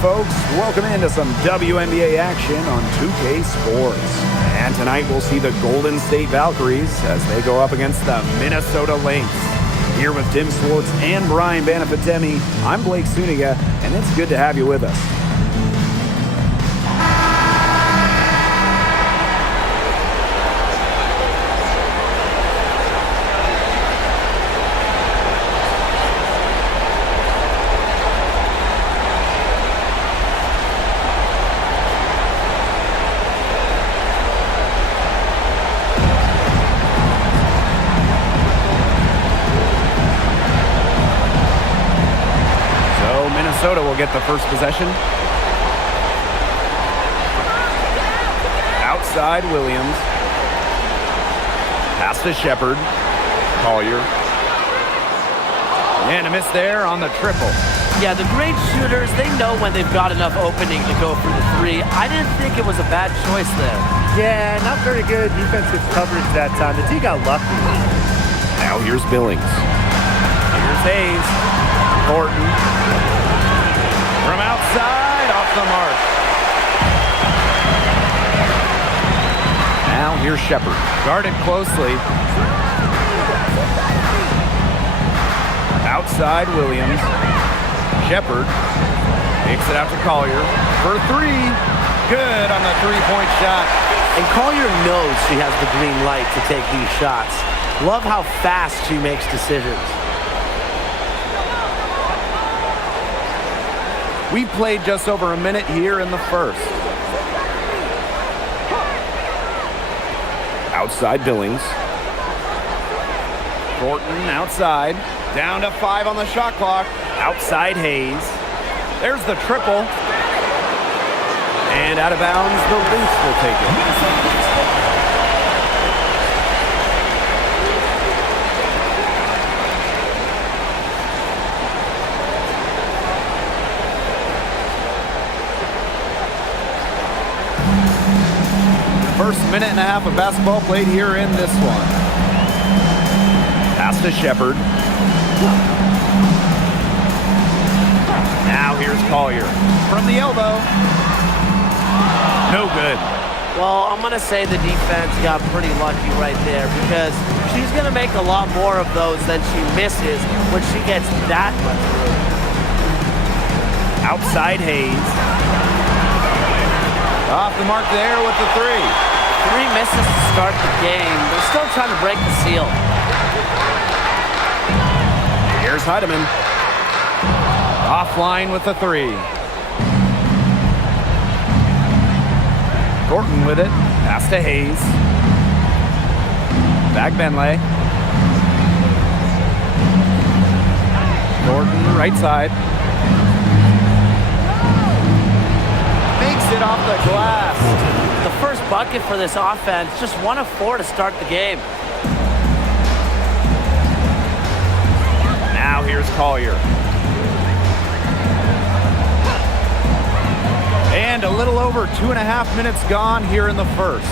folks. Welcome into some WNBA action on 2K Sports. And tonight we'll see the Golden State Valkyries as they go up against the Minnesota Lynx. Here with Tim Swartz and Brian Banafitemi, I'm Blake Suniga, and it's good to have you with us. Minnesota will get the first possession. Outside Williams. Pass to Shepard. Collier. And a miss there on the triple. Yeah, the great shooters, they know when they've got enough opening to go for the three. I didn't think it was a bad choice there. Yeah, not very good defensive coverage that time. The team got lucky. Now here's Billings. Here's Hayes. Thornton. From outside, off the mark. Now here's Shepard. Guarded closely. Outside Williams. Shepard takes it out to Collier for three. Good on the three-point shot. And Collier knows she has the green light to take these shots. Love how fast she makes decisions. We played just over a minute here in the first. Outside Billings. Thornton outside. Down to 5 on the shot clock. Outside Hayes. There's the triple. And out of bounds, the Lynx will take it. First minute and a half of basketball played here in this one. Pass to Shepard. Now here's Collier. From the elbow. No good. Well, I'm going to say the defense got pretty lucky right there because she's going to make a lot more of those than she misses when she gets that much room. Outside Hayes. Off the mark there with the three. 3 misses to start the game. They're still trying to break the seal. Here's Heidemann. Offline with the three. Thornton with it. Pass to Hayes. Back Benley. Thornton right side. Makes it off the glass. The first bucket for this offense, just 1 of 4 to start the game. Now here's Collier. And a little over 2.5 minutes gone here in the first.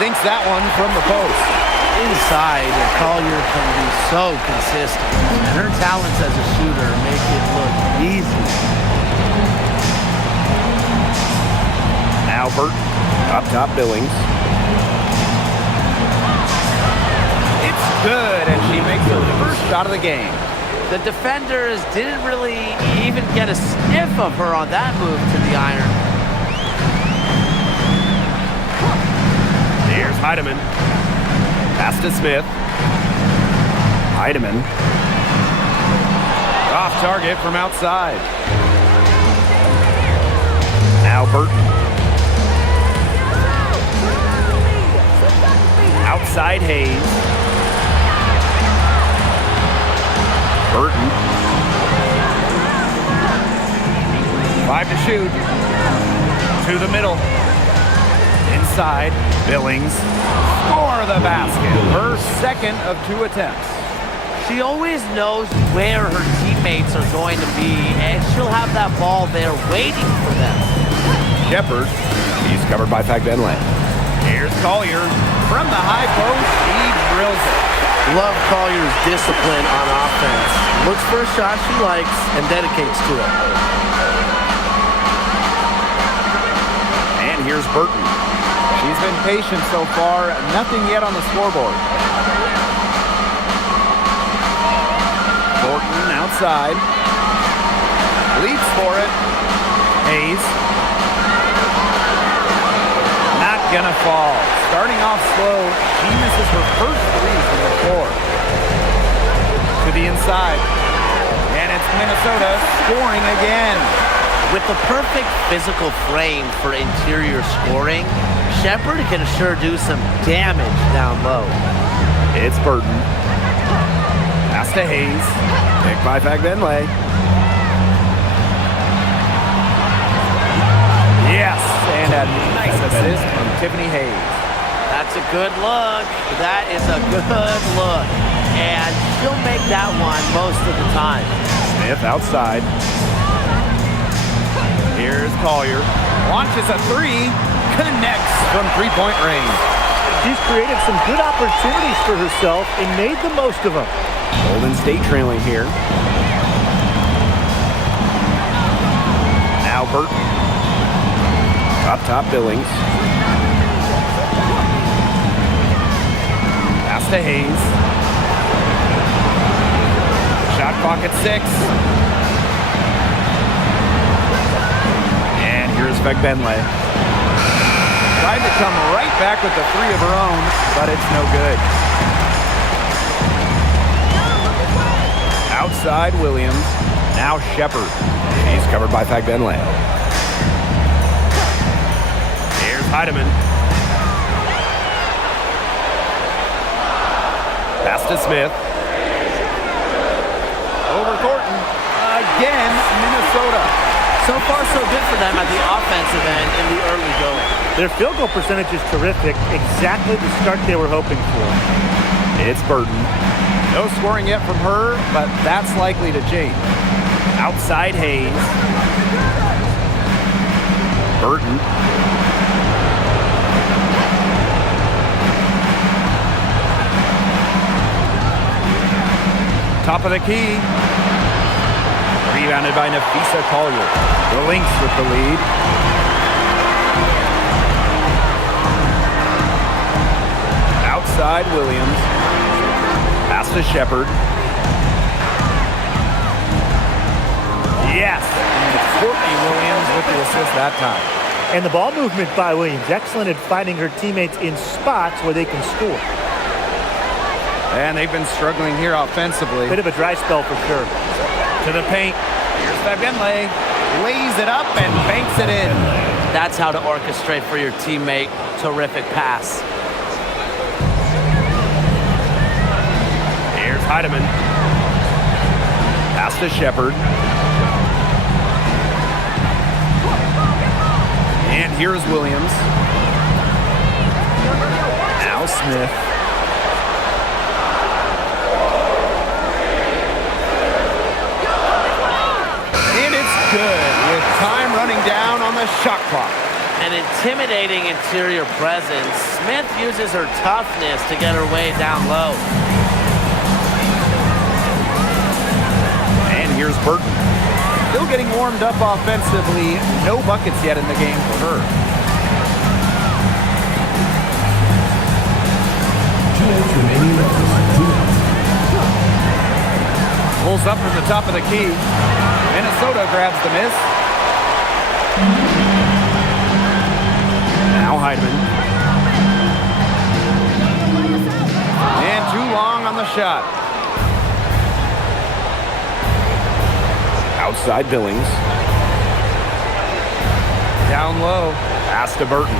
Sinks that one from the post. Inside, Collier can be so consistent. And her talents as a shooter make it look easy. Now Burton, up top Billings. It's good, and she makes her first shot of the game. The defenders didn't really even get a sniff of her on that move to the iron. Here's Heidemann. Pass to Smith. Heidemann. Off target from outside. Now Burton. Outside Hayes. Burton. 5 to shoot. To the middle. Inside. Billings. For the basket. Her second of 2 attempts. She always knows where her teammates are going to be, and she'll have that ball there waiting for them. Shepard. He's covered by Fagbenley. Here's Collier. From the high post, he drills it. Love Collier's discipline on offense. Looks for a shot she likes and dedicates to it. And here's Burton. She's been patient so far. Nothing yet on the scoreboard. Thornton outside. Leaps for it. Hayes. Not gonna fall. Starting off slow, she misses her first three from the floor. To the inside. And it's Minnesota scoring again. With the perfect physical frame for interior scoring, Shepherd can sure do some damage down low. It's Burton. Pass to Hayes. Picked by Fagbenle. Yes, and a nice assist from Tiffany Hayes. That's a good look. That is a good look. And she'll make that one most of the time. Smith outside. Here's Collier. Launches a three. Connects from three-point range. She's created some good opportunities for herself and made the most of them. Golden State trailing here. Now Burton. Up top, Billings. Pass to Hayes. Shot clock at 6. And here's Fagbenle. Tried to come right back with the three of her own, but it's no good. Outside Williams. Now Shepherd. She's covered by Fagbenle. Here's Heidemann. Pass to Smith. Over Thornton. Again, Minnesota. So far, so good for them at the offensive end in the early going. Their field goal percentage is terrific. Exactly the start they were hoping for. It's Burton. No scoring yet from her, but that's likely to change. Outside Hayes. Burton. Top of the key. Rebounded by Nafisa Collier. The Lynx with the lead. Outside Williams. Pass to Shepherd. Yes. And it's Courtney Williams with the assist that time. And the ball movement by Williams. Excellent at finding her teammates in spots where they can score. And they've been struggling here offensively. Bit of a dry spell for sure. To the paint. Here's Fagbenle. Lays it up and banks it in. That's how to orchestrate for your teammate. Terrific pass. Here's Heidemann. Pass to Shepherd. And here's Williams. Now Smith. Good, with time running down on the shot clock. An intimidating interior presence. Smith uses her toughness to get her way down low. And here's Burton. Still getting warmed up offensively. No buckets yet in the game for her. 2 minutes remaining left. 2 minutes. Pulls up from the top of the key. Minnesota grabs the miss. Now Heidemann. And too long on the shot. Outside Billings. Down low. Pass to Burton.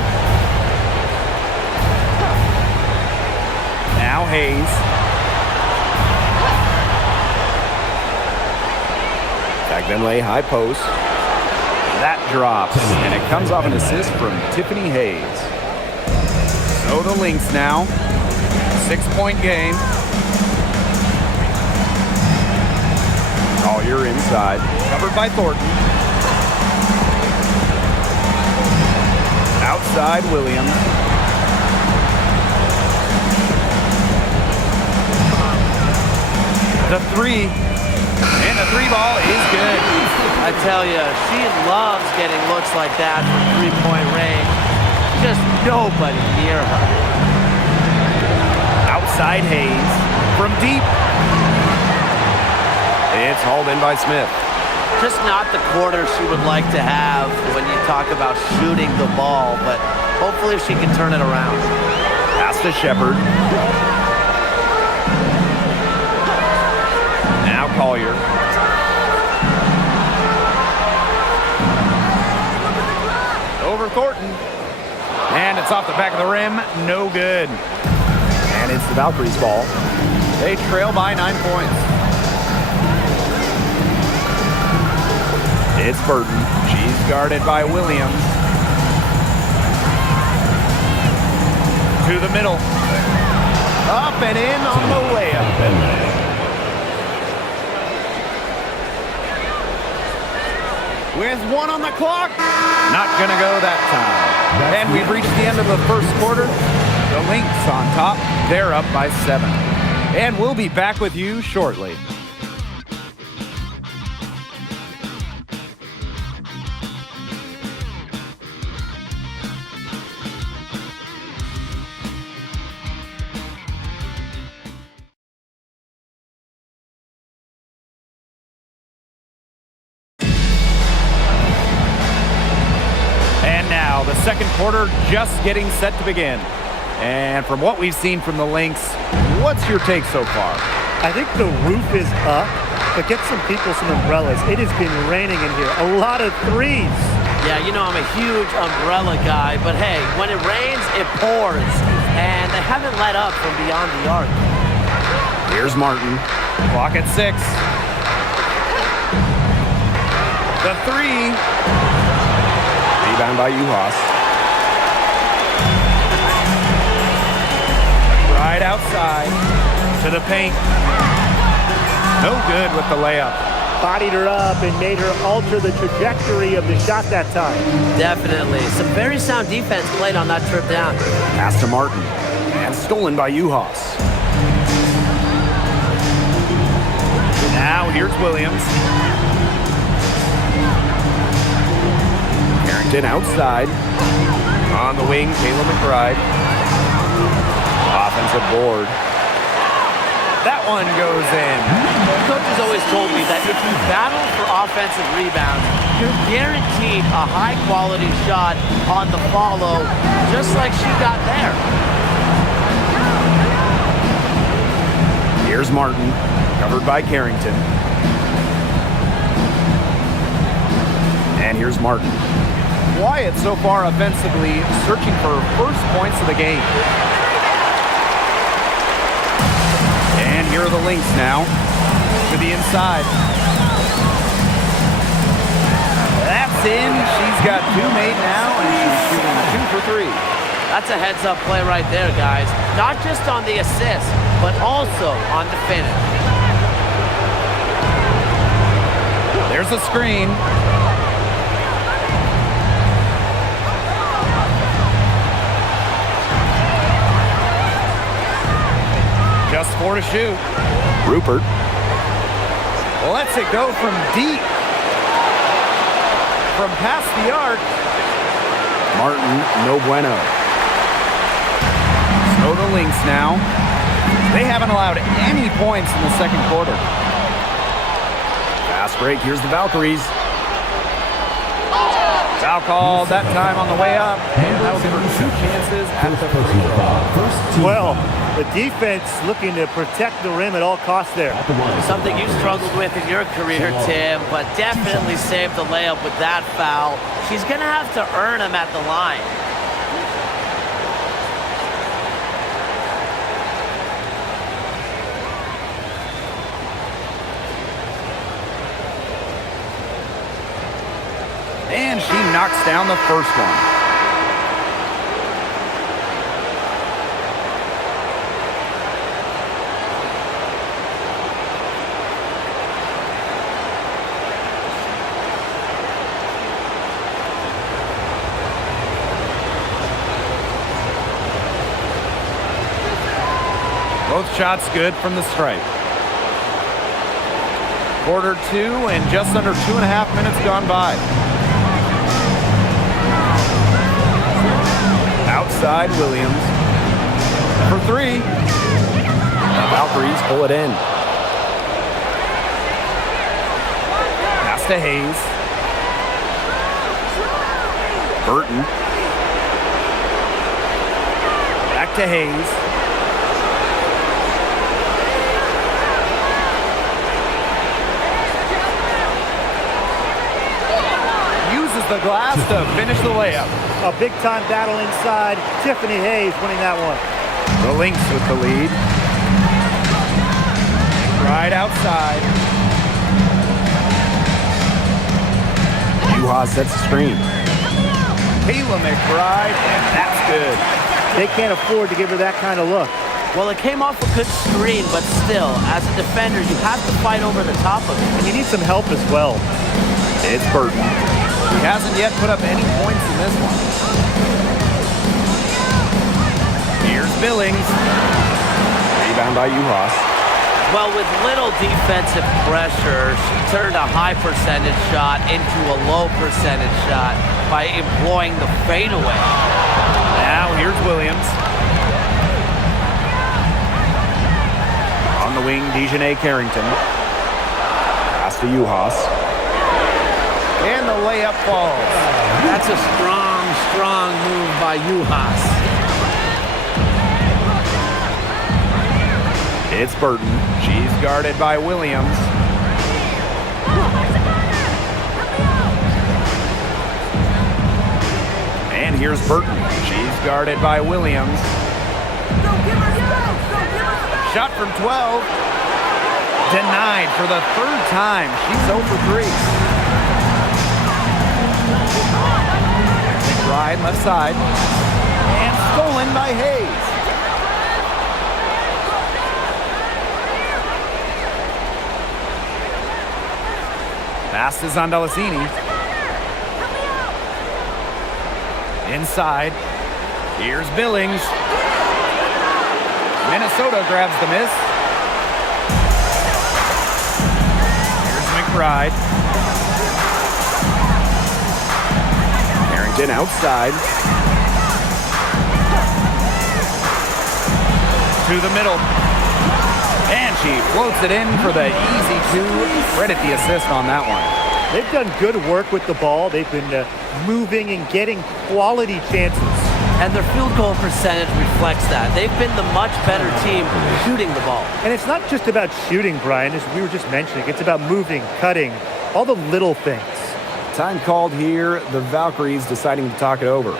Now Hayes. Fagbenle high post. That drops, and it comes off an assist from Tiffany Hayes. So the Lynx now. 6-point game. Collier inside. Covered by Thornton. Outside Williams. The three. And the three ball is good. I tell you, she loves getting looks like that from three-point range. Just nobody near her. Outside Hayes from deep. It's hauled in by Smith. Just not the quarter she would like to have when you talk about shooting the ball, but hopefully she can turn it around. Pass to Shepard. Now Collier. Over Thornton. And it's off the back of the rim. No good. And it's the Valkyries' ball. They trail by 9 points. It's Burton. She's guarded by Williams. To the middle. Up and in on the layup. With 1 on the clock. Not going to go that time. And we've reached the end of the first quarter. The Lynx on top. They're up by 7. And we'll be back with you shortly. The second quarter just getting set to begin. And from what we've seen from the Lynx, what's your take so far? I think the roof is up, but get some people some umbrellas. It has been raining in here. A lot of threes. Yeah, you know I'm a huge umbrella guy, but hey, when it rains, it pours. And they haven't let up from beyond the arc. Here's Martin. Clock at 6. The three. Rebound by Uhas. Right outside to the paint. No good with the layup. Bodied her up and made her alter the trajectory of the shot that time. Definitely. Some very sound defense played on that trip down. Pass to Martin. And stolen by Uhas. Now here's Williams. Carrington outside. On the wing, Kayla McBride. Offensive board. That one goes in. Coach has always told me that if you battle for offensive rebounds, you're guaranteed a high-quality shot on the follow, just like she got there. Here's Martin, covered by Carrington. And here's Martin. Wyatt so far offensively searching for first points of the game. And here are the Lynx now to the inside. That's in. She's got 2 made now, and she's shooting 2 for 3. That's a heads-up play right there, guys. Not just on the assist, but also on the finish. There's a screen. Just 4 to shoot. Rupert lets it go from deep. From past the arc. Martin, no bueno. So the Lynx now. They haven't allowed any points in the second quarter. Fast break. Here's the Valkyries. Foul called that time on the way up. And that will give her 2 chances at the free throw. Well, the defense looking to protect the rim at all costs there. Something you struggled with in your career, Tim, but definitely saved the layup with that foul. She's going to have to earn him at the line. And she knocks down the first one. Both shots good from the stripe. Quarter 2 and just under 2.5 minutes gone by. Outside Williams for 3. The Valkyries pull it in. Pass to Hayes. Burton. Back to Hayes. Uses the glass to finish the layup. A big-time battle inside. Tiffany Hayes winning that one. The Lynx with the lead. Right outside. Juha sets the screen. Kayla McBride, and that's good. They can't afford to give her that kind of look. Well, it came off a good screen, but still, as a defender, you have to fight over the top of it. And you need some help as well. It's Burton. He hasn't yet put up any points in this one. Here's Billings. Rebound by Juhas. Well, with little defensive pressure, she turned a high percentage shot into a low percentage shot by employing the fadeaway. Now here's Williams. On the wing, Dejanay Carrington. Pass to Juhas. And the layup falls. That's a strong, strong move by Juhas. It's Burton. She's guarded by Williams. And here's Burton. She's guarded by Williams. Shot from 12. Denied for the 3rd time. She's 0 for 3. McBride left side. And stolen by Hayes. Pass to Zondalacini. Inside. Here's Billings. Minnesota grabs the miss. Here's McBride. Carrington outside. To the middle. And she floats it in for the easy 2. Credit the assist on that one. They've done good work with the ball. They've been moving and getting quality chances. And their field goal percentage reflects that. They've been the much better team shooting the ball. And it's not just about shooting, Brian, as we were just mentioning. It's about moving, cutting, all the little things. Time called here. The Valkyries deciding to talk it over.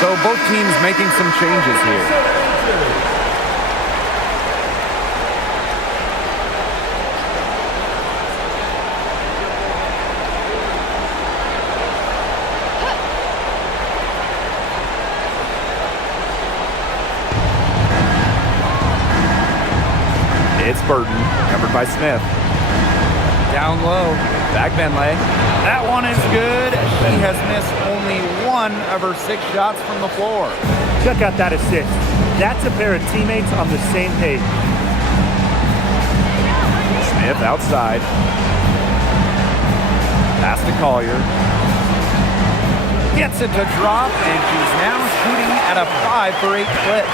So both teams making some changes here. It's Burton, covered by Smith. Down low, back Benlay. That one is good. She has missed only 1 of her 6 shots from the floor. Check out that assist. That's a pair of teammates on the same page. Smith outside. Pass to Collier. Gets it to drop, and she's now shooting at a 5 for 8 clip.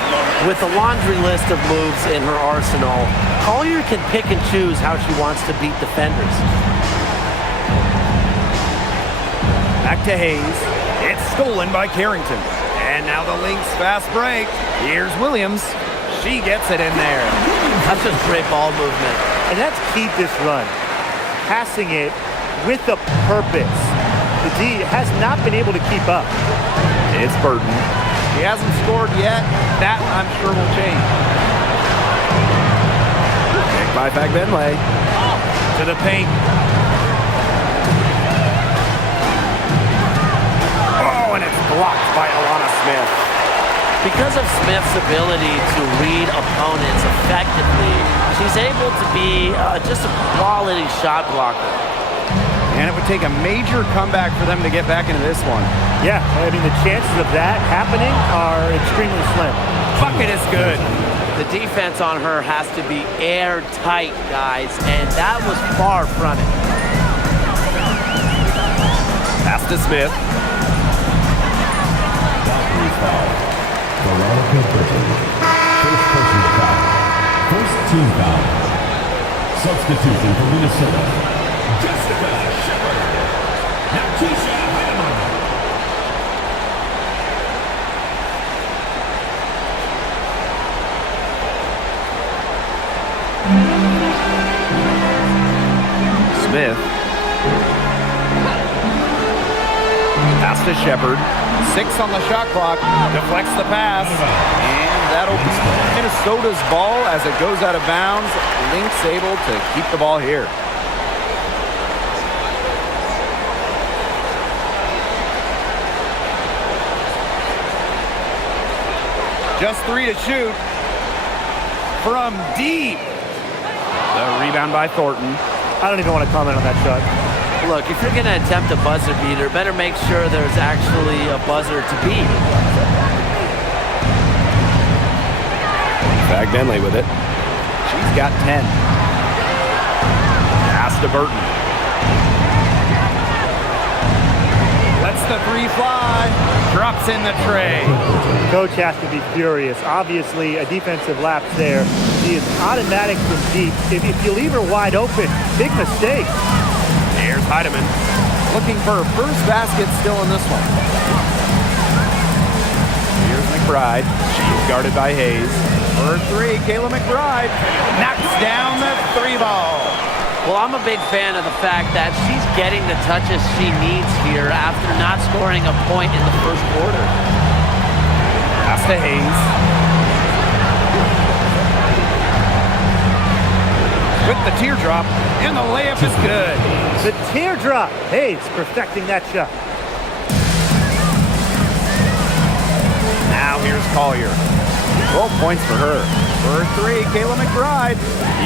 With a laundry list of moves in her arsenal, Collier can pick and choose how she wants to beat defenders. Back to Hayes. It's stolen by Carrington. And now the Lynx fast break. Here's Williams. She gets it in there. That's just great ball movement. And that's key this run. Passing it with a purpose. The D has not been able to keep up. It's Burton. He hasn't scored yet. That, I'm sure, will change. Picked by Fagbenlay. To the paint. Oh, and it's blocked by Alana Smith. Because of Smith's ability to read opponents effectively, she's able to be just a quality shot blocker. And it would take a major comeback for them to get back into this one. Yeah, I mean, the chances of that happening are extremely slim. Bucket is good. The defense on her has to be airtight, guys, and that was far from it. Pass to Smith. Valkyries foul. Veronica Burton. First personal foul. First team foul. Substitution for Minnesota. Jessica Shepard. Natisha Hammer. Smith. Pass to Shepard. 6 on the shot clock. Deflects the pass. And that'll be Minnesota's ball as it goes out of bounds. Lynx able to keep the ball here. Just 3 to shoot from deep. The rebound by Thornton. I don't even want to comment on that shot. Look, if you're going to attempt a buzzer beater, better make sure there's actually a buzzer to beat. Bag Bentley with it. She's got 10. Pass to Burton. Lets the 3 fly. Drops in the tray. Coach has to be furious. Obviously, a defensive lapse there. She is automatic from deep. If you leave her wide open, big mistake. Here's Heidemann. Looking for her first basket still in this one. Here's McBride. She's guarded by Hayes. For 3, Kayla McBride knocks down the 3 ball. Well, I'm a big fan of the fact that she's getting the touches she needs here after not scoring a point in the first quarter. Pass to Hayes. With the teardrop, and the layup is good. The teardrop. Hayes perfecting that shot. Now here's Collier. 12 points for her. For 3, Kayla McBride.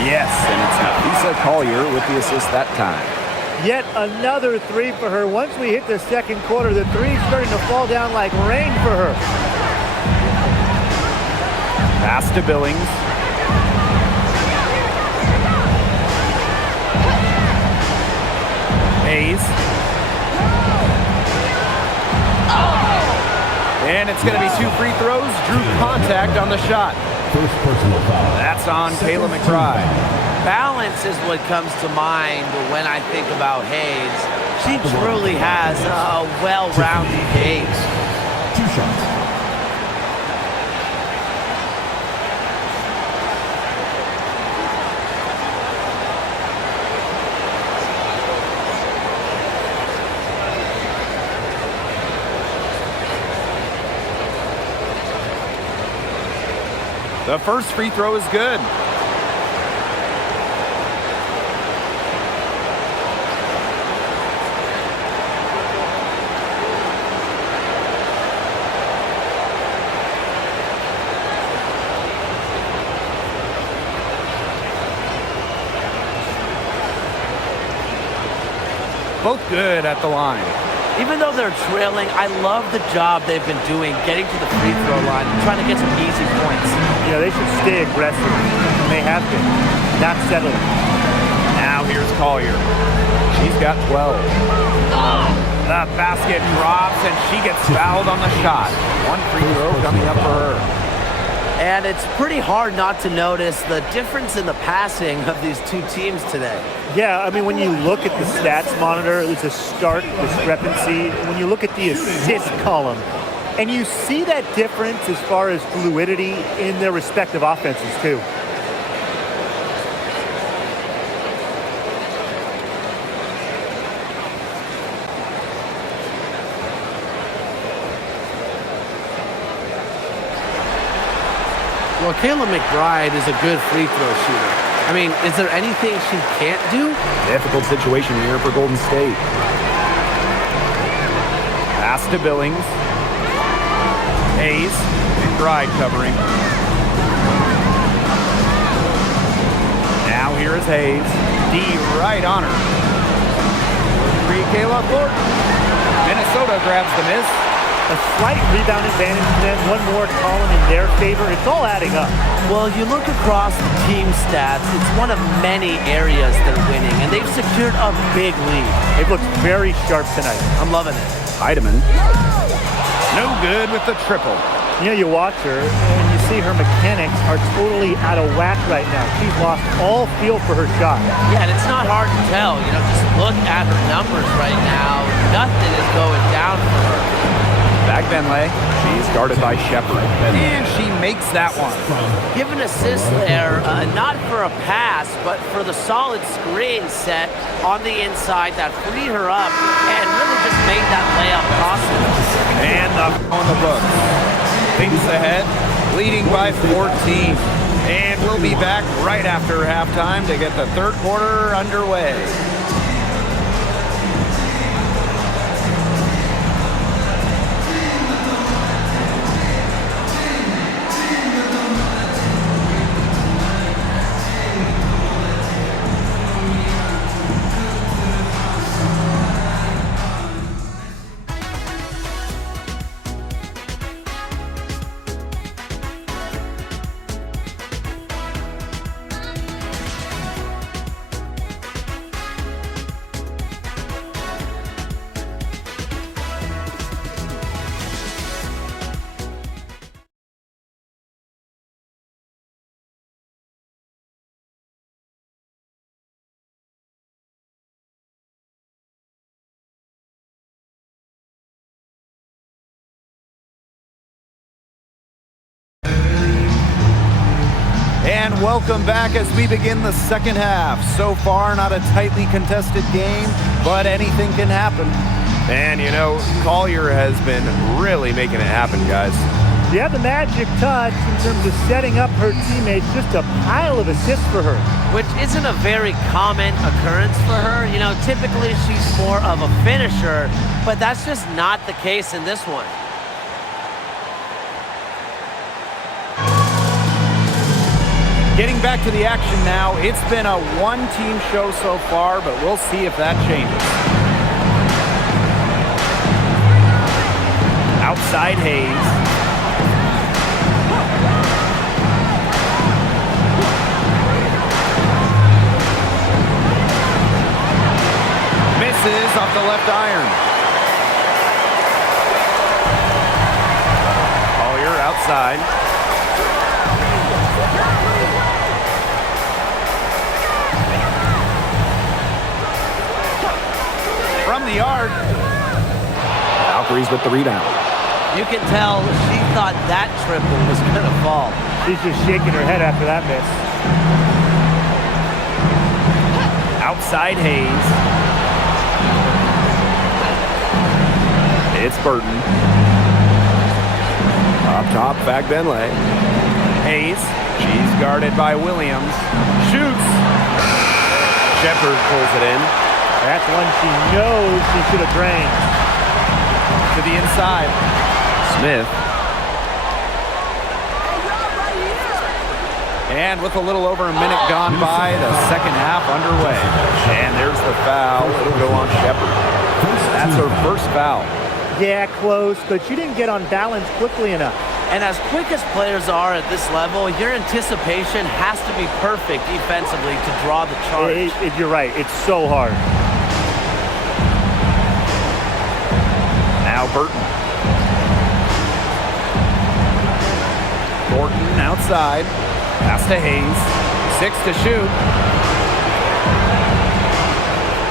Yes, and it's Lisa Collier with the assist that time. Yet another 3 for her. Once we hit the second quarter, the 3's starting to fall down like rain for her. Pass to Billings. Hayes. And it's going to be 2 free throws. Drew contact on the shot. First personal foul. That's on Kayla McBride. Balance is what comes to mind when I think about Hayes. She truly has a well-rounded game. 2 shots. The first free throw is good. Both good at the line. Even though they're trailing, I love the job they've been doing getting to the free throw line and trying to get some easy points. You know, they should stay aggressive. And they have been. Not settling. Now here's Collier. She's got 12. The basket drops and she gets fouled on the shot. 1 free throw coming up for her. And it's pretty hard not to notice the difference in the passing of these 2 teams today. Yeah, I mean, when you look at the stats monitor, it's a stark discrepancy. When you look at the assist column, and you see that difference as far as fluidity in their respective offenses, too. Well, Kayla McBride is a good free throw shooter. I mean, is there anything she can't do? Difficult situation here for Golden State. Pass to Billings. Hayes. McBride covering. Now here is Hayes. D right on her. Free Kayla Thornton. Minnesota grabs the miss. A slight rebound advantage to them, one more column in their favor. It's all adding up. Well, you look across the team stats, it's one of many areas they're winning, and they've secured a big lead. It looks very sharp tonight. I'm loving it. Heidemann. No good with the triple. You know, you watch her, and you see her mechanics are totally out of whack right now. She's lost all feel for her shot. Yeah, and it's not hard to tell. You know, just look at her numbers right now. Nothing is going down for her. Back Benley. She's guarded by Shepard. And she makes that one. Give an assist there, not for a pass, but for the solid screen set on the inside that freed her up and really just made that layup possible. And on the books. Lynx ahead, leading by 14. And we'll be back right after halftime to get the third quarter underway. And welcome back as we begin the second half. So far, not a tightly contested game, but anything can happen. And, you know, Collier has been really making it happen, guys. She had the magic touch in terms of setting up her teammates, just a pile of assists for her. Which isn't a very common occurrence for her. You know, typically she's more of a finisher, but that's just not the case in this one. Getting back to the action now. It's been a one-team show so far, but we'll see if that changes. Outside Hayes. Misses off the left iron. Collier outside. From the yard. Valkyries with the rebound. You can tell she thought that triple was going to fall. She's just shaking her head after that miss. Outside Hayes. It's Burton. Up top, back Benley. Hayes. She's guarded by Williams. Shoots. Shepard pulls it in. That's one she knows she should have drained. To the inside. Smith. And with a little over a minute gone by, the second half underway. And there's the foul. It'll go on Shepard. That's her first foul. Yeah, close, but she didn't get on balance quickly enough. And as quick as players are at this level, your anticipation has to be perfect defensively to draw the charge. You're right. It's so hard. Now Burton. Thornton outside. Pass to Hayes. 6 to shoot.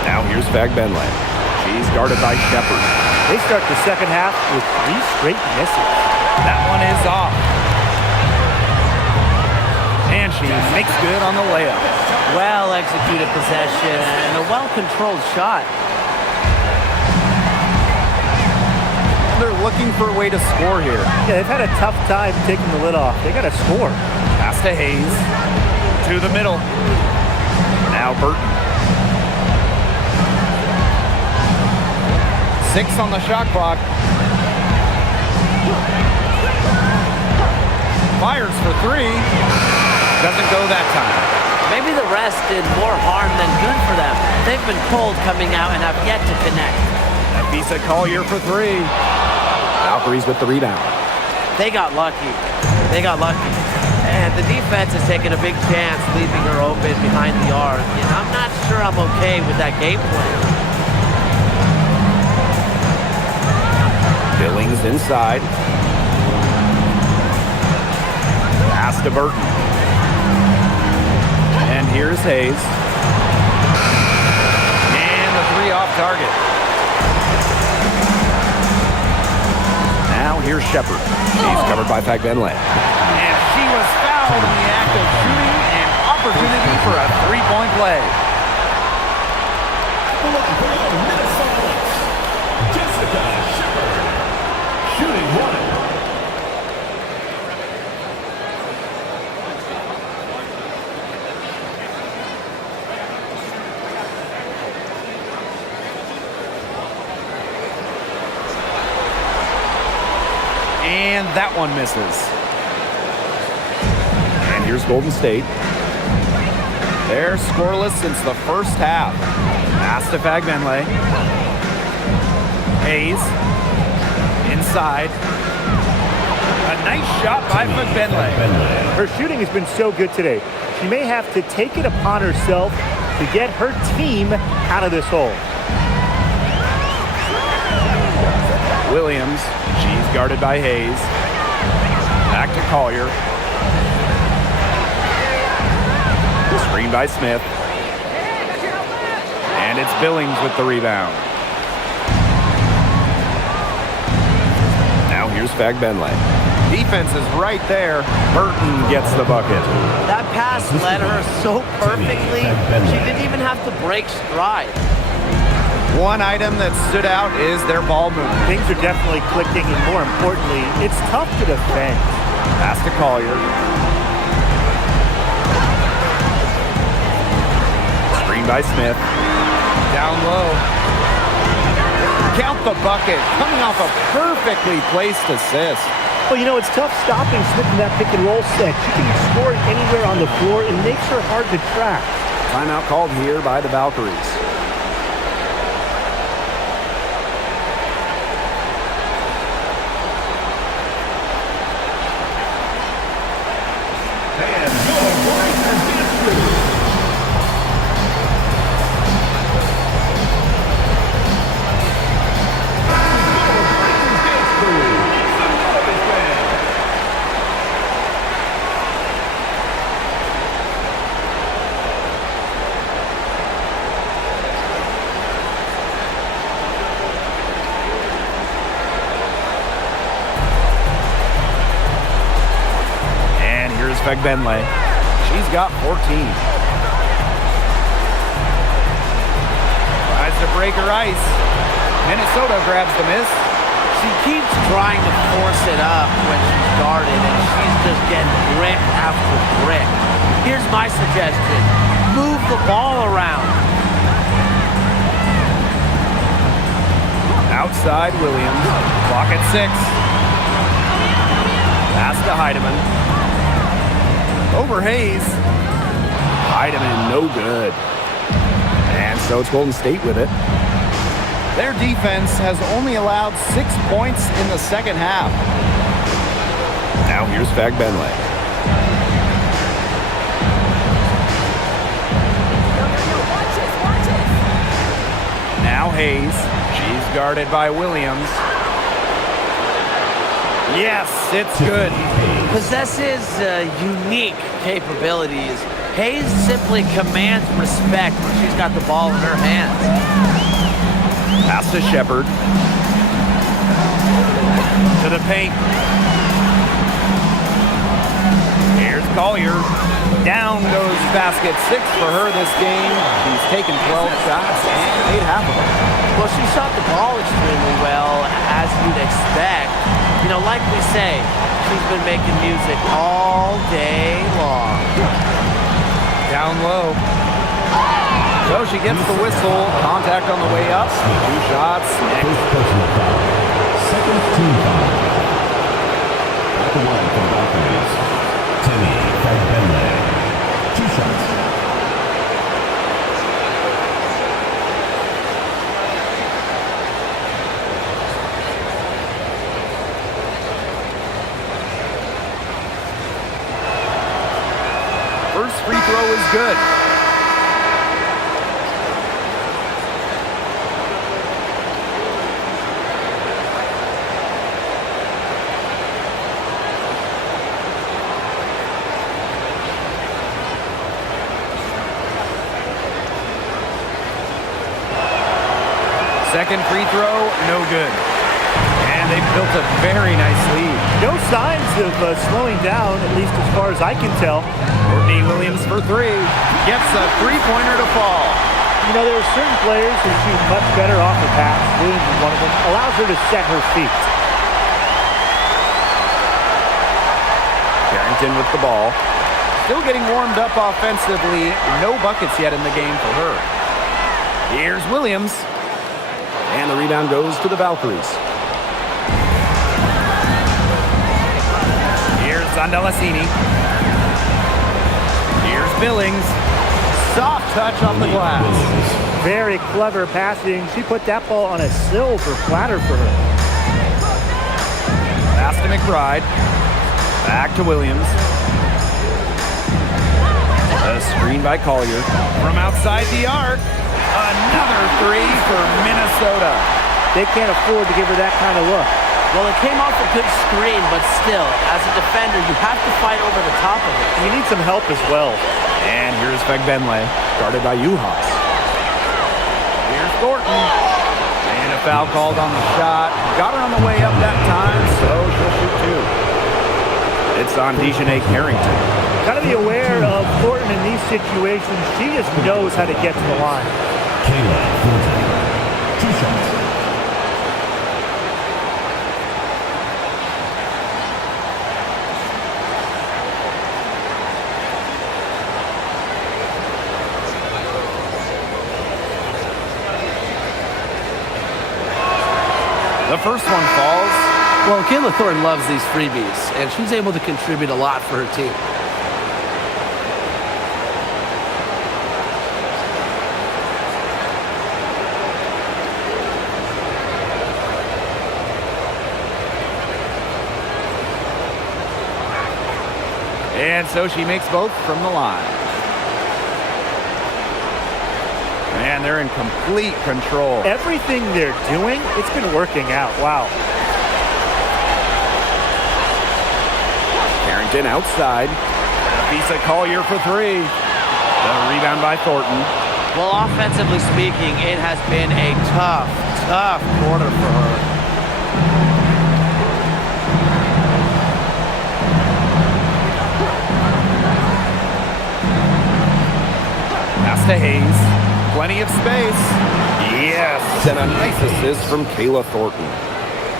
Now here's Benley. She's guarded by Shepard. They start the second half with 3 straight misses. That one is off. And she makes good on the layup. Well-executed possession and a well-controlled shot. They're looking for a way to score here. Yeah, they've had a tough time taking the lid off. They got to score. Pass to Hayes. To the middle. Now Burton. 6 on the shot clock. Fires for three. Doesn't go that time. Maybe the rest did more harm than good for them. They've been cold coming out and have yet to connect. Visa Collier for three. Valkyries with the rebound. They got lucky. And the defense has taken a big chance leaving her open behind the arc. And I'm not sure I'm okay with that game plan. Billings inside. Pass to Burton. And here's Hayes. And the three off target. Now here's Shepard. He's covered by Fagbenle. And she was fouled in the act of shooting, an opportunity for a three-point play. Minnesota Lynx, Jessica Shepard, shooting one. And that one misses. And here's Golden State. They're scoreless since the first half. Pass to Fagbenle. Hayes. Inside. A nice shot by Fagbenle. Her shooting has been so good today. She may have to take it upon herself to get her team out of this hole. Williams. She's guarded by Hayes. Back to Collier. Screen by Smith. And it's Billings with the rebound. Now here's Fagbenle. Defense is right there. Burton gets the bucket. That pass led her so perfectly, she didn't even have to break stride. One item that stood out is their ball movement. Things are definitely clicking, and more importantly, it's tough to defend. Pass to Collier. Screen by Smith. Down low. Count the bucket. Coming off a perfectly placed assist. Well, you know, it's tough stopping Smith in that pick and roll set. She can score anywhere on the floor and makes her hard to track. Timeout called here by the Valkyries. Fagbenle. She's got 14. Tries to break her ice. Minnesota grabs the miss. She keeps trying to force it up when she's guarded, and she's just getting brick after brick. Here's my suggestion. Move the ball around. Outside Williams. Clock at 6. Pass to Heidemann. Over Hayes. Heidemann, no good. And so it's Golden State with it. Their defense has only allowed 6 points in the second half. Now here's Fagbenle. Now Hayes. She's guarded by Williams. Yes, it's good. Possesses unique capabilities. Hayes simply commands respect when she's got the ball in her hands. Pass to Shepard. To the paint. Here's Collier. Down goes basket 6 for her this game. She's taken 12 shots and made half of them. Well, she shot the ball extremely well, as you'd expect. You know, like we say, she's been making music all day long. Down low. So she gets the whistle. Contact on the way up. 2 shots. First personal foul. Second team foul. At the line from Valkyries. throw is good. Second free throw, no good. And they've built a very nice lead. No signs of slowing down, at least as far as I can tell. Courtney Williams for three. Gets a three-pointer to fall. You know, there are certain players who shoot much better off the pass. Williams is one of them. Allows her to set her feet. Carrington with the ball. Still getting warmed up offensively. No buckets yet in the game for her. Here's Williams. And the rebound goes to the Valkyries. Here's Zandalasini. Here's Billings. Soft touch on the glass. Very clever passing. She put that ball on a silver platter for her. Pass to McBride. Back to Williams. A screen by Collier. From outside the arc. Another three for Minnesota. They can't afford to give her that kind of look. Well, it came off a good screen, but still, as a defender, you have to fight over the top of it. You need some help as well. And here's Fegbenle, guarded by Juhas. Here's Thornton. And a foul called on the shot. Got her on the way up that time, so she'll shoot two. It's on Dejanay Carrington. Got to be aware of Thornton in these situations. She just knows how to get to the line. Kayla Thornton. 2 shots. The first one falls. Well, Kayla Thornton loves these freebies, and she's able to contribute a lot for her team. And so she makes both from the line. And they're in complete control. Everything they're doing, it's been working out. Wow. Carrington outside. Nafisa Collier for three. The rebound by Thornton. Well, offensively speaking, it has been a tough quarter for her. Pass to Hayes. Plenty of space. Yes. And a nice assist from Kayla Thornton.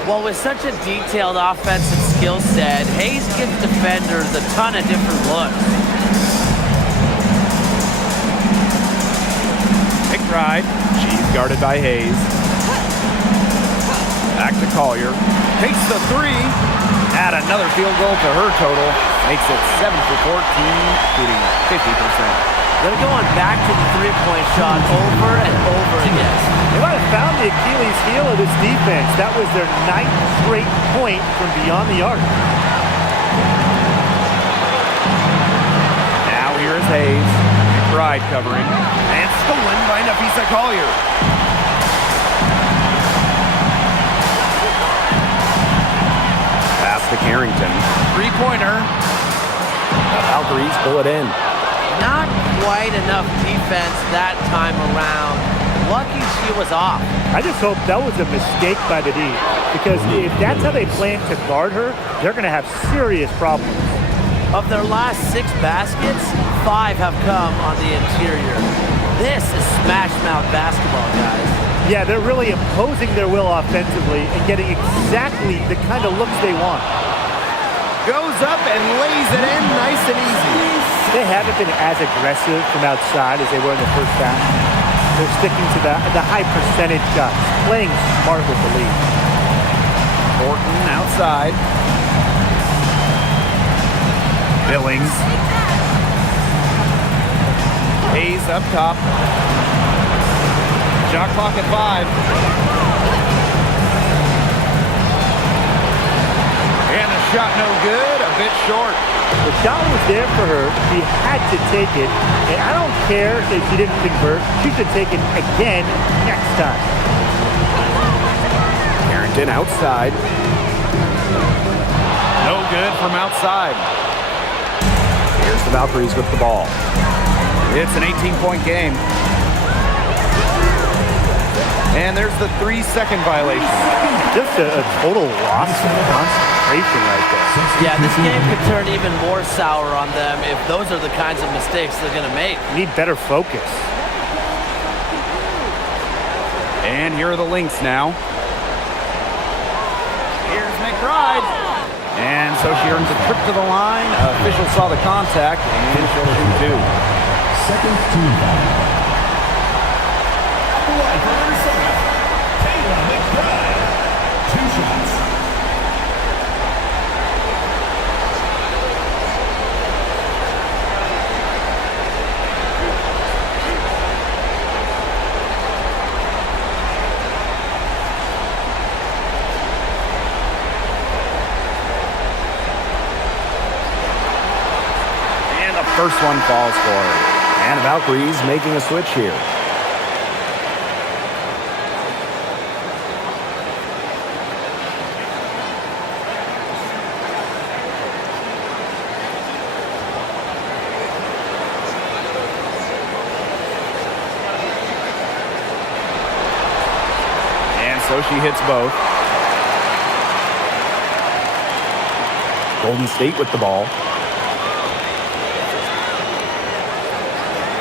Well, with such a detailed offensive skill set, Hayes gives defenders a ton of different looks. McBride. She's guarded by Hayes. Back to Collier. Takes the three. Add another field goal to her total. Makes it 7 for 14, shooting 50%. They're going back to the three-point shot over and over again. They might have found the Achilles heel of this defense. That was their 9th straight point from beyond the arc. Now here is Hayes. McBride covering. And stolen by Nafisa Collier. Pass to Carrington. Three-pointer. The Valkyries pull it in. Not quite enough defense that time around. Lucky she was off. I just hope that was a mistake by the D, because if that's how they plan to guard her, they're going to have serious problems. Of their last 6 baskets, 5 have come on the interior. This is smash mouth basketball, guys. Yeah, they're really imposing their will offensively and getting exactly the kind of looks they want. Goes up and lays it in nice and easy. They haven't been as aggressive from outside as they were in the first half. They're sticking to the high percentage shots, playing smart with the lead. Thornton outside. Billings. Hayes up top. Shot clock at 5. And the shot no good, a bit short. The shot was there for her. She had to take it. And I don't care if she didn't convert. She should take it again next time. Carrington outside. No good from outside. Here's the Valkyries with the ball. It's an 18-point game. And there's the 3-second violation. Just a total loss of concentration right there. Yeah, this game could turn even more sour on them if those are the kinds of mistakes they're going to make. Need better focus. And here are the Lynx now. Here's McBride. And so she earns a trip to the line. Official saw the contact and she'll shoot 2. Second team foul. Number 7, Kayla McBride. 2 shots. And the first one falls for her. And the Valkyries making a switch here. So she hits both. Golden State with the ball.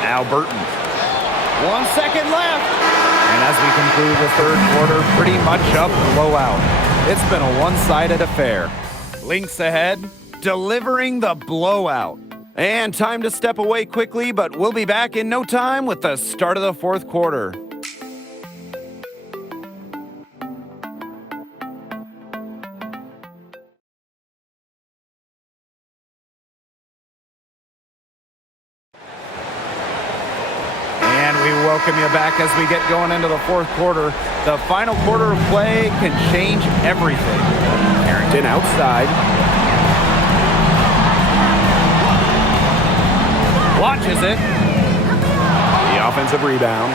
Now Burton. 1 second left. And as we conclude the third quarter, pretty much a blowout. It's been a one-sided affair. Lynx ahead, delivering the blowout. And time to step away quickly, but we'll be back in no time with the start of the fourth quarter. Welcome you back as we get going into the fourth quarter. The final quarter of play can change everything. Carrington outside. Watches it. The offensive rebound.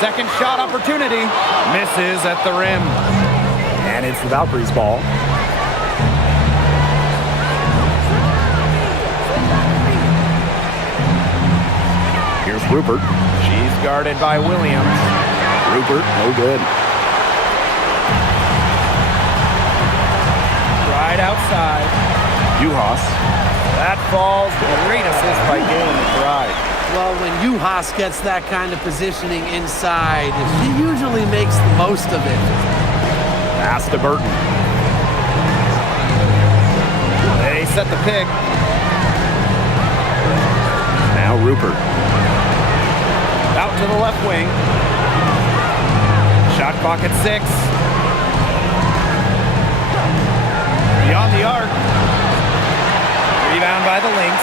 Second shot opportunity. Misses at the rim. And it's the Valkyries' ball. Here's Rupert. She's guarded by Williams. Rupert, no good. Right outside. Juhas. That falls. Great assist by Galen McBride. Well, when Juhas gets that kind of positioning inside, he usually makes the most of it. Pass to Burton. They set the pick. Now Rupert. Out to the left wing. Shot clock at 6. Beyond the arc. Rebound by the Lynx.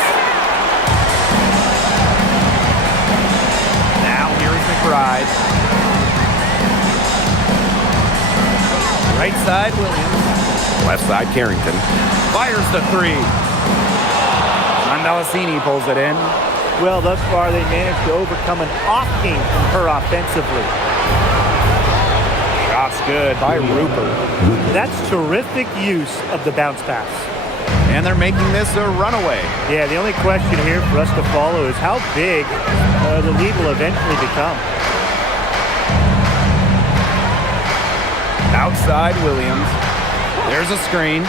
Now here's McBride. Right side Williams. Left side Carrington. Fires the 3. Mondalasini pulls it in. Well, thus far they managed to overcome an off game from her offensively. Shots good by Rupert. That's terrific use of the bounce pass. And they're making this a runaway. Yeah, the only question here for us to follow is how big the lead will eventually become. Outside Williams. There's a screen.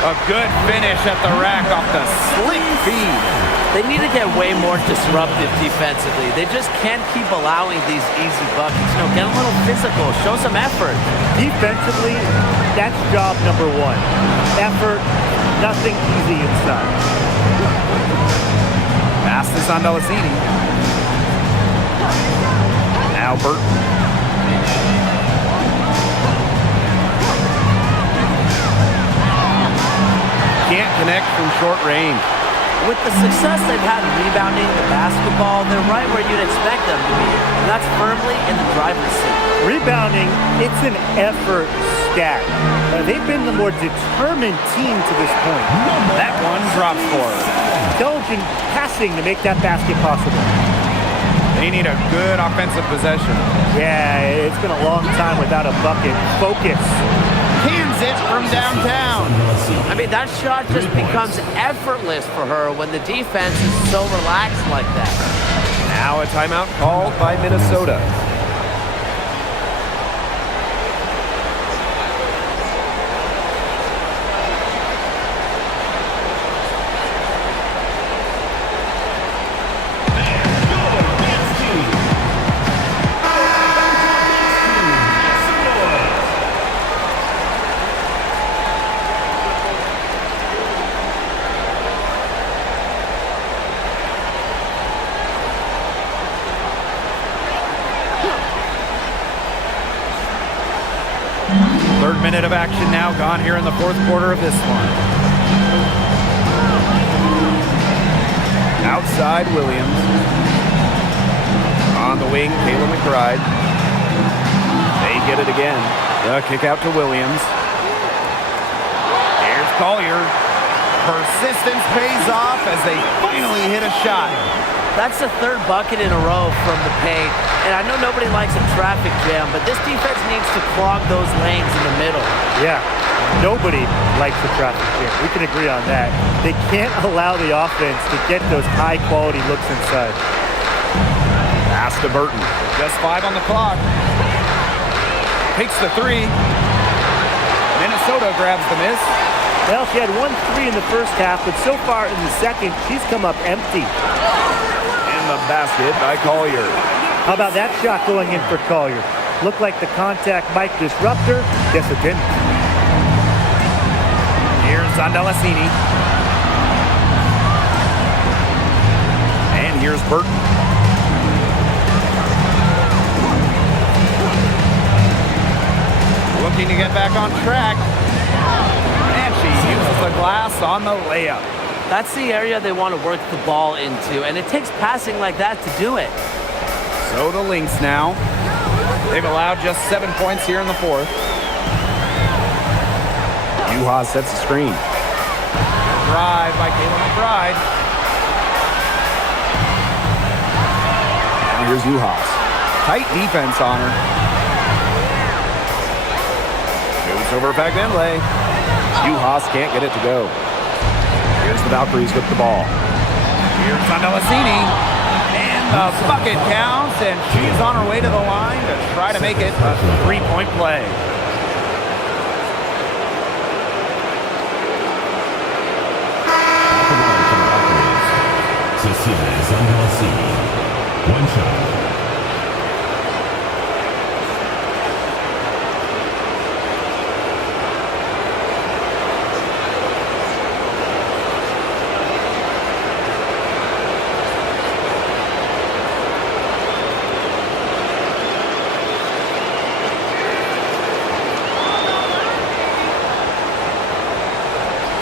A good finish at the rack off the slick feed. They need to get way more disruptive defensively. They just can't keep allowing these easy buckets. You know, get a little physical, show some effort. Defensively, that's job number 1. Effort, nothing easy inside. Pass this on Mondalasini. Now Burton. Can't connect from short range. With the success they've had rebounding the basketball, they're right where you'd expect them to be. And that's firmly in the driver's seat. Rebounding, it's an effort stat. They've been the more determined team to this point. That one drops for her. Intelligent passing to make that basket possible. They need a good offensive possession. Yeah, it's been a long time without a bucket. Focus. Cans it from downtown. I mean, that shot just becomes effortless for her when the defense is so relaxed like that. Now a timeout called by Minnesota. Third minute of action now gone here in the fourth quarter of this one. Outside Williams. On the wing, Kayla McBride. They get it again. The kick out to Williams. Here's Collier. Persistence pays off as they finally hit a shot. That's the third bucket in a row from the paint. And I know nobody likes a traffic jam, but this defense needs to clog those lanes in the middle. Yeah, nobody likes the traffic jam. We can agree on that. They can't allow the offense to get those high-quality looks inside. Pass to Burton. Just 5 on the clock. Takes the 3. Minnesota grabs the miss. Well, she had 1 3 in the first half, but so far in the second, she's come up empty. In the basket by Collier. How about that shot going in for Collier? Looked like the contact might disrupt her. Guess it didn't. Here's Zondalasini. And here's Burton. Looking to get back on track. And she uses the glass on the layup. That's the area they want to work the ball into, and it takes passing like that to do it. So the Lynx now. They've allowed just 7 points here in the fourth. Juha sets the screen. Drive by Kayla McBride. And here's Juhas. Tight defense on her. Goes over Fagbendle. Juhas can't get it to go. Here's the Valkyries with the ball. Here's Zondalasini. The bucket counts, and she's on her way to the line to try to make it a 3-point play. One shot.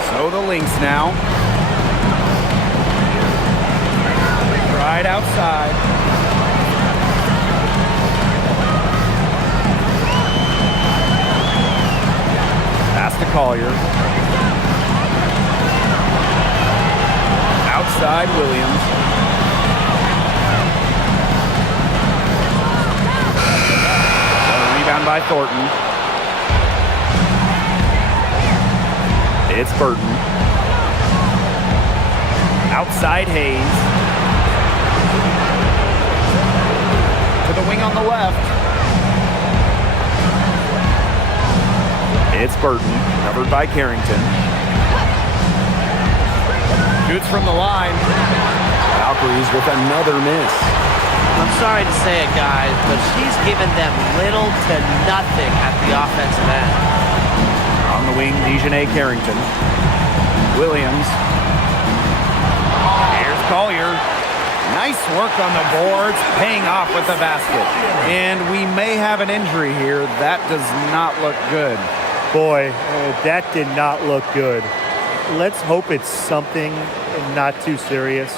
So the Lynx now. Right outside. Pass to Collier. Outside Williams. Rebound by Thornton. It's Burton. Outside Hayes. To the wing on the left. It's Burton, covered by Carrington. Shoots from the line. Valkyries with another miss. I'm sorry to say it, guys, but she's given them little to nothing at the offensive end. On the wing, Dejanay Carrington. Williams. Here's Collier. Nice work on the boards, paying off with the basket. And we may have an injury here. That does not look good. Boy, that did not look good. Let's hope it's something and not too serious.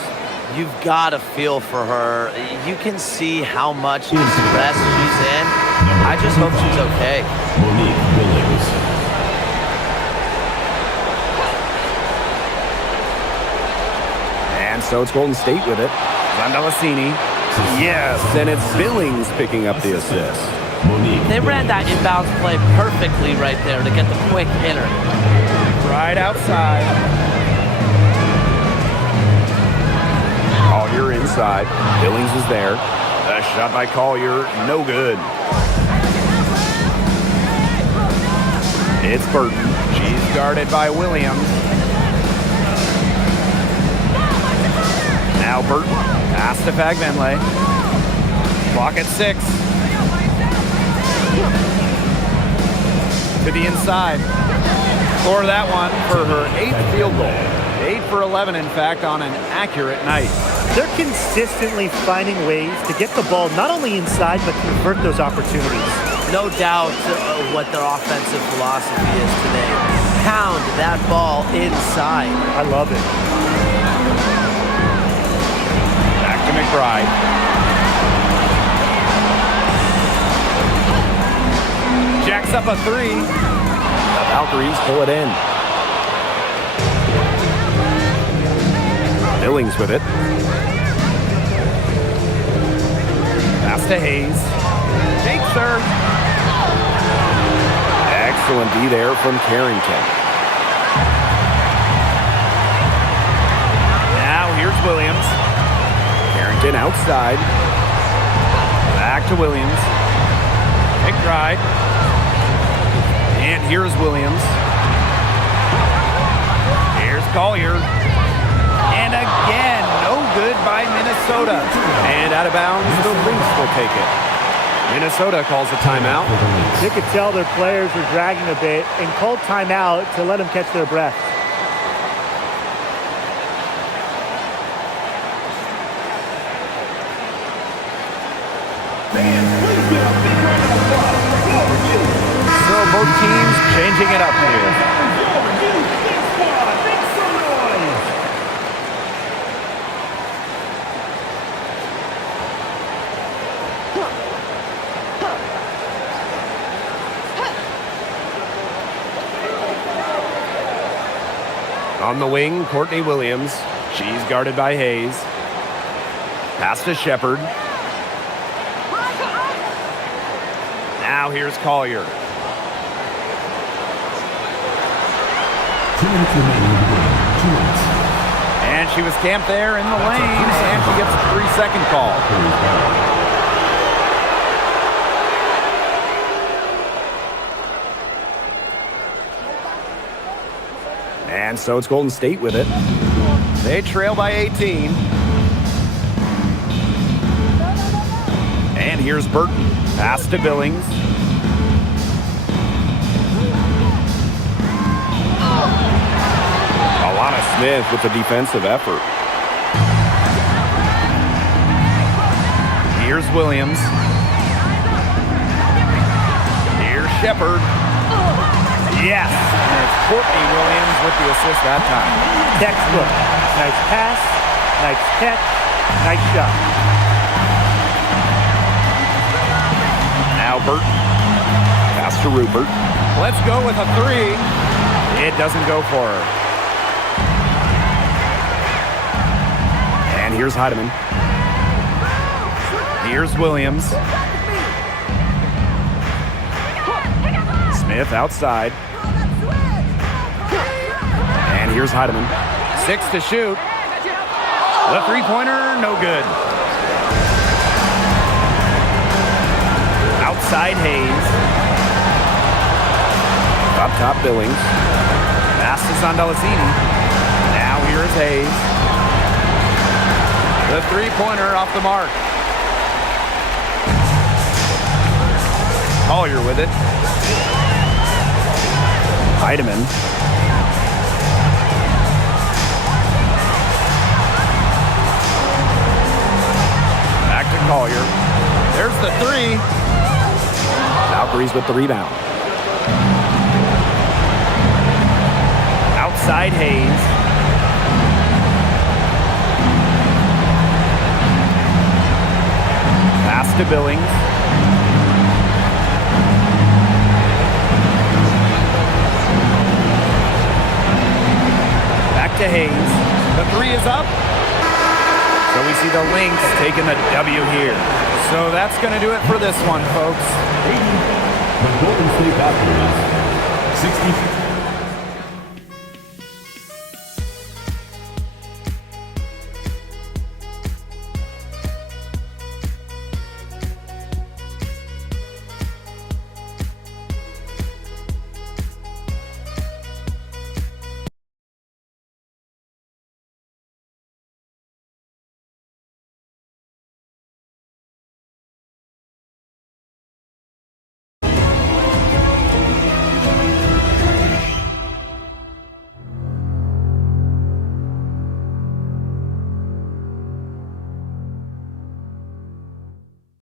You've got to feel for her. You can see how much stress she's in. I just hope she's okay. And so it's Golden State with it. Zandalasini. Yes, and it's Billings picking up the assist. They ran that inbounds play perfectly right there to get the quick hitter. Right outside. Collier inside. Billings is there. A shot by Collier, no good. It's Burton. She's guarded by Williams. Now Burton. Pass to Fagbenle. Clock at 6. To the inside. Score that one for her 8th field goal. 8 for 11, in fact, on an accurate night. They're consistently finding ways to get the ball not only inside, but convert those opportunities. No doubt what their offensive philosophy is today. Pound that ball inside. I love it. Back to McBride. Jacks up a 3. The Valkyries pull it in. Billings with it. Pass to Hayes. Takes her. Excellent D there from Carrington. Now here's Williams. Carrington outside. Back to Williams. McBride. And here's Williams. Here's Collier. And again, no good by Minnesota. And out of bounds, the Lynx will take it. Minnesota calls a timeout. You could tell their players were dragging a bit and called timeout to let them catch their breath. So both teams changing it up here. On the wing, Courtney Williams. She's guarded by Hayes. Pass to Shepard. Now here's Collier. 2 minutes remaining in the game. 2 minutes. And she was camped there in the lane, and she gets a 3-second call. And so it's Golden State with it. They trail by 18. And here's Burton. Pass to Billings. Alana Smith with the defensive effort. Here's Williams. Here's Shepard. Yes, and it's Courtney Williams with the assist that time. Textbook. Nice pass, nice catch, nice shot. Now Burton. Pass to Rupert. Let's go with a 3. It doesn't go for her. And here's Heidemann. Here's Williams. Smith outside. And here's Heidemann. 6 to shoot. The 3-pointer, no good. Outside Hayes. Up top Billings. Pass to Sandalasini. Now here's Hayes. The 3-pointer off the mark. Collier with it. Heidemann. Back to Collier. There's the 3. Valkyries with the rebound. Outside Hayes. Pass to Billings. Back to Hayes. The three is up. So we see the Lynx taking the W here. So that's going to do it for this one, folks. The Golden State Valkyries, 60